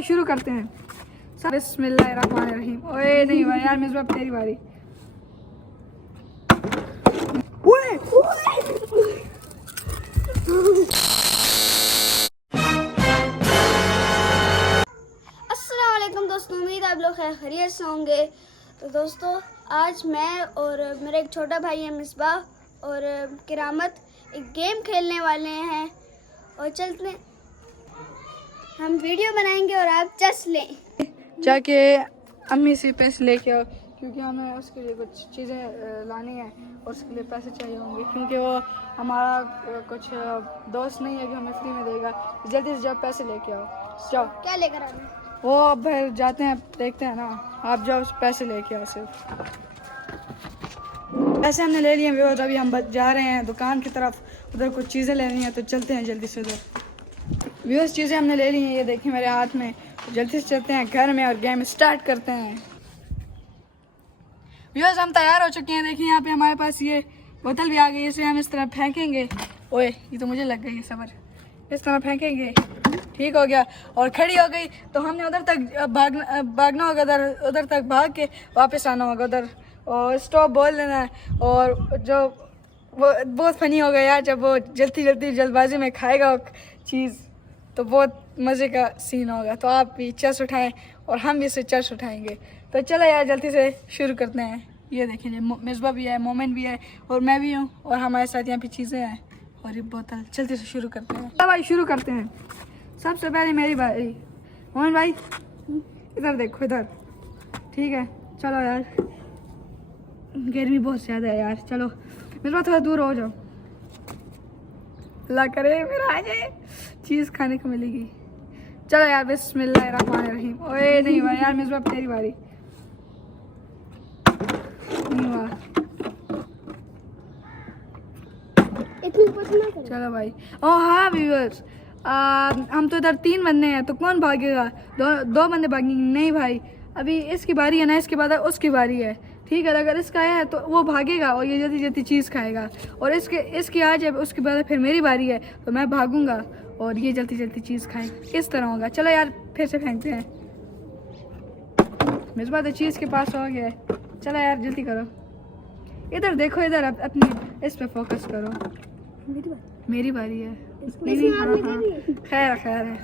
भाई शुरू करते हैं। बिस्मिल्लाहिर्रहमानिर्रहीम। ओए नहीं भाई यार, मिसबा तेरी बारी। अस्सलाम वालेकुम दोस्तों, उम्मीद आप लोग खैरियत से होंगे। तो दोस्तों आज मैं और मेरा एक छोटा भाई है मिसबाह और किरामत एक गेम खेलने वाले हैं और चलते हम वीडियो बनाएंगे और आप जस्ट लें। जाके अम्मी से पैसे लेके आओ, क्योंकि हमें उसके लिए कुछ चीज़ें लानी है और उसके लिए पैसे चाहिए होंगे, क्योंकि वो हमारा कुछ दोस्त नहीं है कि हमें फ्री में देगा। जल्दी से जाओ पैसे लेके आओ, जाओ। क्या लेकर आना? वो अब जाते हैं, देखते हैं ना। आप जाओ पैसे लेके आओ सिर्फ। पैसे हमने ले लिए हैं, अभी हम जा रहे हैं दुकान की तरफ, उधर कुछ चीज़ें लेनी है, तो चलते हैं जल्दी से उधर। व्यूअर्स चीज़ें हमने ले ली हैं, ये देखिए मेरे हाथ में। तो जल्दी से चलते हैं घर में और गेम स्टार्ट करते हैं। व्यूअर्स हम तैयार हो चुके हैं, देखिए यहाँ पे हमारे पास ये बोतल भी आ गई, इसे हम इस तरह फेंकेंगे। ओए ये तो मुझे लग गई है सबर, इस तरह फेंकेंगे, ठीक हो गया। और खड़ी हो गई तो हमने उधर तक भागना होगा, उधर तक भाग के वापस आना होगा उधर, और स्टॉप बोल देना है। और जो वो बहुत फनी होगा यार, जब वो जल्दबाजी में खाएगा चीज़, तो बहुत मज़े का सीन होगा। तो आप भी चर्च उठाएं और हम भी इसे चर्च उठाएंगे। तो चलो यार जल्दी से शुरू करते हैं। ये देखिए मिसबा भी है, मोमिन भी है और मैं भी हूँ, और हमारे साथ यहाँ पे चीज़ें हैं और ये बोतल। जल्दी से शुरू करते हैं। चलो भाई शुरू करते हैं। सबसे पहले मेरी बारी। मोहन भाई इधर देखो, इधर, ठीक है। चलो यार गर्मी बहुत ज़्यादा है यार, चलो मेरे पास थोड़ा दूर हो जाओ। अल्लाह करे मेरा आ जाए, चीज़ खाने को मिलेगी। चलो यार बिस्मिल्लाहिर्रहमानिर्रहीम। ओए नहीं भाई यार, मिसबा तेरी बारी। चलो भाई। ओ हाँ व्यूअर्स, हम तो इधर 3 बंदे हैं, तो कौन भागेगा? दो बंदे भागेंगे। नहीं भाई, अभी इसकी बारी है ना, इसके बाद उसकी बारी है, ठीक है। अगर इसका है तो वो भागेगा और ये जल्दी जल्दी चीज़ खाएगा, और इसकी आ जाए उसके बाद फिर मेरी बारी है तो मैं भागूंगा और ये जल्दी जल्दी चीज़ खाएगा। इस तरह होगा। चलो यार फिर से फेंकते हैं। मिसबा तो चीज़ के पास हो गया है। चलो यार जल्दी करो, इधर देखो, इधर अपनी इस पे फोकस करो। मेरी बारी है। नहीं हाँ, खैर खैर है।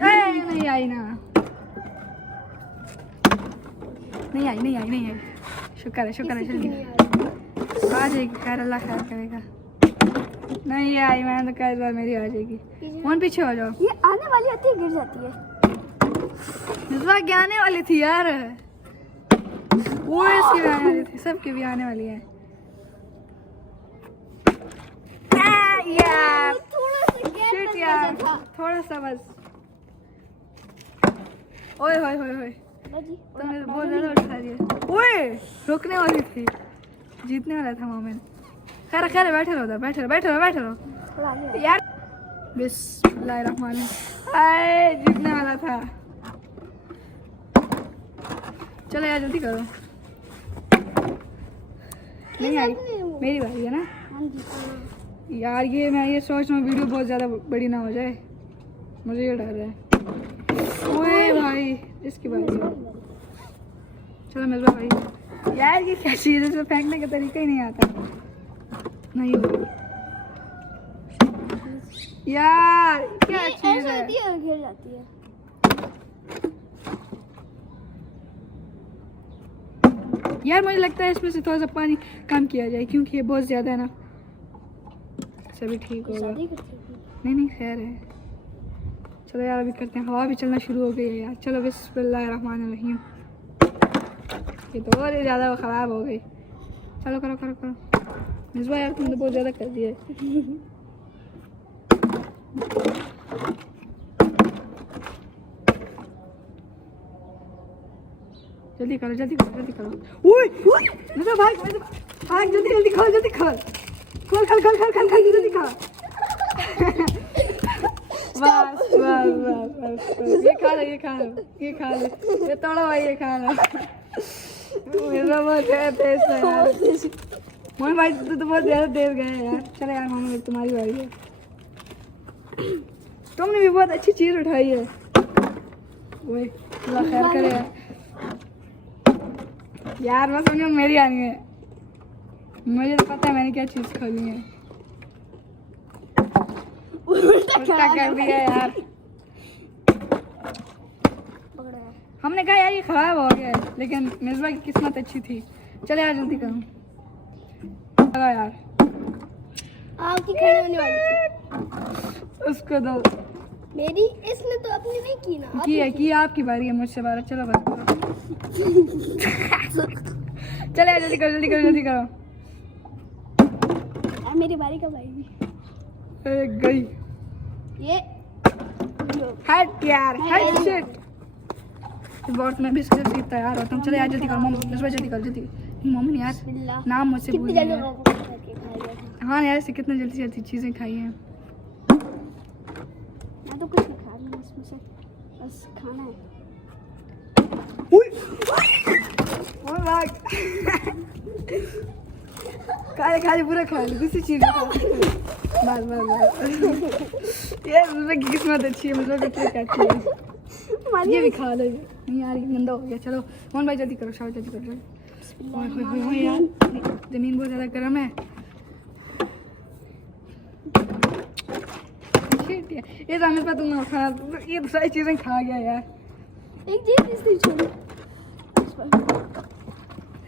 नहीं आई ना, नहीं आई। शुक्र है जल्दी आ जाएगी। खैर अल्लाह खैर करेगा। नहीं ये आई, मैंने तो कहा इस बार मेरी आ जाएगी। कौन पीछे हो जाओ। ये आने वाली आती है, गिर जाती है। इस बार क्या आने वाली थी यार, वो इसकी भी आने वाली थी, सबकी भी आने वाली है। यार थोड़ा सा बस। ओए होए तुमने बहुत ज़्यादा उठा दिया। ओए रुकने वाली थी, जीतने वाला था मोमेंट। खैर बैठे रहो यार। बिस्मिल्लाहिर्रहमानिर्रहीम। आए जीतने वाला था। चलो यार जल्दी करो। नहीं आई, मेरी बारी है ना यार। मैं ये सोच रहा हूँ वीडियो बहुत ज़्यादा बड़ी ना हो जाए, मुझे ये डर है। ओए भाई इसकी बारी है। चलो मिसबा भाई। यार ये क्या चीज़ है, फेंकने का तरीका ही नहीं आता। नहीं यार क्या चीज़ है, गिर जाती है। यार मुझे लगता है इसमें से थोड़ा सा पानी कम किया जाए, क्योंकि ये बहुत ज़्यादा है ना। सभी ठीक होगा। नहीं खैर है। चलो यार अभी करते हैं। हवा भी चलना शुरू हो गई है यार। चलो बिस्मिल्लाहिर्रहमानिर्रहीम। ये तो और ज़्यादा ख़राब हो गई। चलो करो। मिसबा यार तुमने बहुत ज़्यादा कर दिया है। जल्दी करो। ओए मिसबा भाग जल्दी खोल। खोल जल्दी खोल। बस ये खा लो ये तोड़ो भाई, ये खा लो। मेरा बहुत तेज है यार। मोहन भाई तू तो बहुत ज़्यादा तेज गए यार। चलो यार मोहन तुम्हारी बारी है। तुमने भी बहुत अच्छी चीज़ उठाई है। ओए अल्लाह खैर करे यार बस उन्हें मेरी आनी है, मुझे तो पता है मैंने क्या चीज खोली है। उल्टा कर दिया यार। हमने कहा यार ये खराब हो गया है, लेकिन मिसबा की किस्मत अच्छी थी। चले यार जल्दी करो। चलो यार आपकी खड़ी होने वाली थी। उसको दो। मेरी इसने तो अपनी नहीं की ना। की आपकी बारी है, मुझसे बारी। चलो बस करो। चले यार जल्दी करो जल्दी करो जल्दी करो। मेरी बारी कब आएगी? गई ये हट यार हट शिट। इस बार मैं भी इसके लिए तैयार होता हूँ। चले यार जल्दी करो मम्मी, इस बार जल्दी करो जल्दी। मम्मी यार नाम मुझसे भूल गई है। हाँ यार ऐसे कितने जल्दी जल्दी चीज़ें खाई हैं। मैं तो कुछ नहीं खा रही हूँ इसमें से, बस खाना है। खाली पूरा खा ली किसी चीज़ बस बस ये उसमें की किस्मत अच्छी है, मतलब कितनी कहती है। ये भी खा लो। नहीं यार ये गंदा हो गया। चलो मोहन भाई जल्दी करो, शाबाश जल्दी करो। ओए यार जमीन बहुत ज़्यादा गर्म है। ये जाने पर तुमने खाना, ये तो सारी चीज़ें खा गया यार। एक चीज नहीं छोड़ी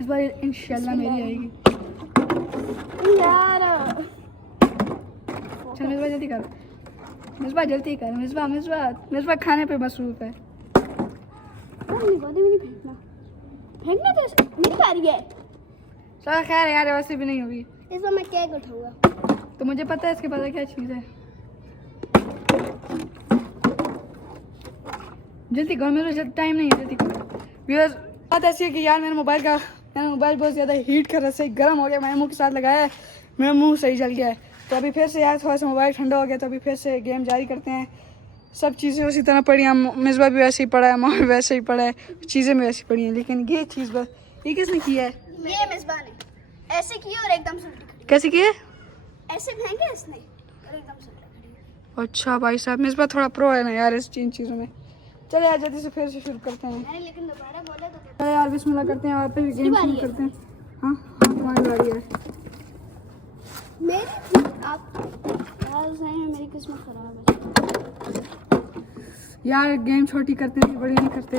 इस बार इंशाल्लाह मेरी आएगी। यार। चल मिसबा जल्दी कर, मिसबा जल्दी कर। मिसबा खाने पे मसरूफ है। नहीं फेंकना, फेंकना तो मेरी बारी है। चलो खैर यार वैसे भी नहीं होगी। इस बार मैं केक उठाऊंगा। तो मुझे पता है इसके बाद क्या चीज़ है। जल्दी करो, मेरे टाइम नहीं है, जल्दी करो। व्यूअर्स बात ऐसी है कि यार मेरा मोबाइल बहुत ज़्यादा हीट कर रहा है, सही गर्म हो गया। मैंने मुँह के साथ लगाया है, मेरा मुँह सही जल गया है। तो अभी फिर से यार थोड़ा सा मोबाइल ठंडा हो गया, तो अभी फिर से गेम जारी करते हैं। सब चीज़ें उसी तरह पड़ी हैं, मिसबा भी वैसे ही पड़ा है, माँ भी वैसे ही पड़ा है, चीज़ें भी वैसी पड़ी हैं। लेकिन ये चीज़ बस, ये किसने की है? ये मिसबा ने ऐसे किया और एकदम से उल्टी खड़ी। कैसे की है? ऐसे फेंके इसने और एकदम से उल्टी खड़ी। अच्छा भाई साहब मिसबा थोड़ा प्रो है ना यार इस चीज़ों में। चले यार जल्दी से फिर से शुरू करते हैं। मैंने लेकिन दोबारा बोला तो चले यार बिस्मिल्लाह करते हैं, आप भी गेम शुरू करते हैं। हाँ हाँ तुम्हारी बारी है। मेरी आप यार सही में मेरी किस्मत खराब है यार। गेम छोटी करते हैं, बड़ी नहीं करते।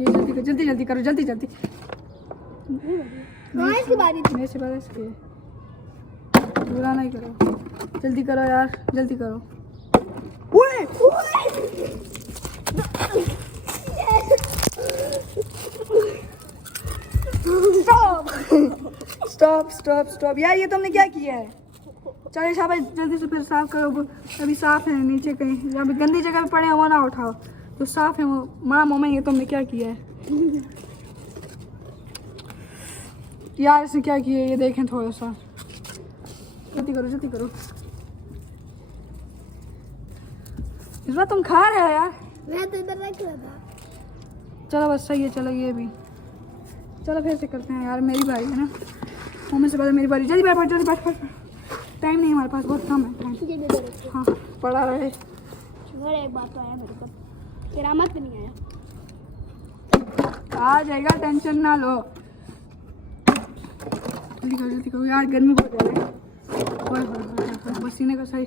ये जल्दी करो जल्दी जल्दी करो जल्दी जल्दी। इसकी बारी थी। मेरे से बात इसकी है, बुरा नहीं करो, जल्दी करो यार जल्दी करो। स्टॉप स्टॉप स्टॉप यार, ये तुमने क्या किया है? चलिए शाबाश जल्दी से फिर साफ करो। अभी साफ है नीचे कहीं, अभी गंदी जगह पे पड़े हैं वो ना उठाओ, तो साफ है वो। माँ मोमा ये तुमने क्या किया है यार? इसने क्या किया है ये देखें थोड़ा सा। जल्दी करो जल्दी करो। इस बार तुम खा रहे हो यार। मैं तो इधर रख रहा था। चलो बस सही है। चलो ये भी चलो फिर से करते हैं यार। मेरी बारी है ना, मोमे से पहले मेरी बारी। जल्दी बैठ जल्दी बैठ। टाइम नहीं हमारे पास, बहुत कम है टाइम। हाँ पड़ा रहे। एक बात तो आया मेरे को, किरामत भी नहीं आया। आ जाएगा टेंशन ना लो। जल्दी करो यार, गर्मी बहुत ज़्यादा है। पसीने का सही।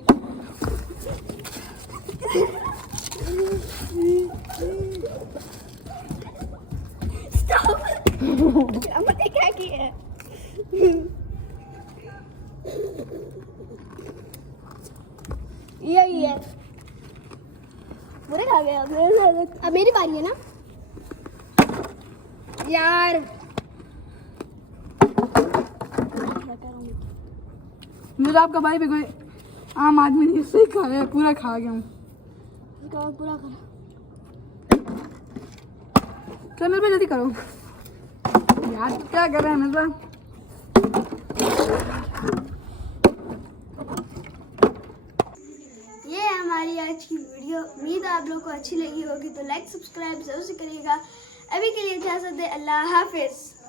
किरामत क्या की है? यही है, बुरे खा गए। अब मेरी बारी है ना यार। मुझे आपका भाई भी कोई आम आदमी नहीं, सही खाया, पूरा खा गया हूँ। पूरा करा। चल मेरे पे जल्दी करो यार, क्या कर रहे हैं मेरे पास? ये है हमारी आज की वीडियो। उम्मीद है आप लोग को अच्छी लगी होगी, तो लाइक सब्सक्राइब जरूर से करिएगा। अभी के लिए इजाज़त दे, अल्लाह हाफिज़।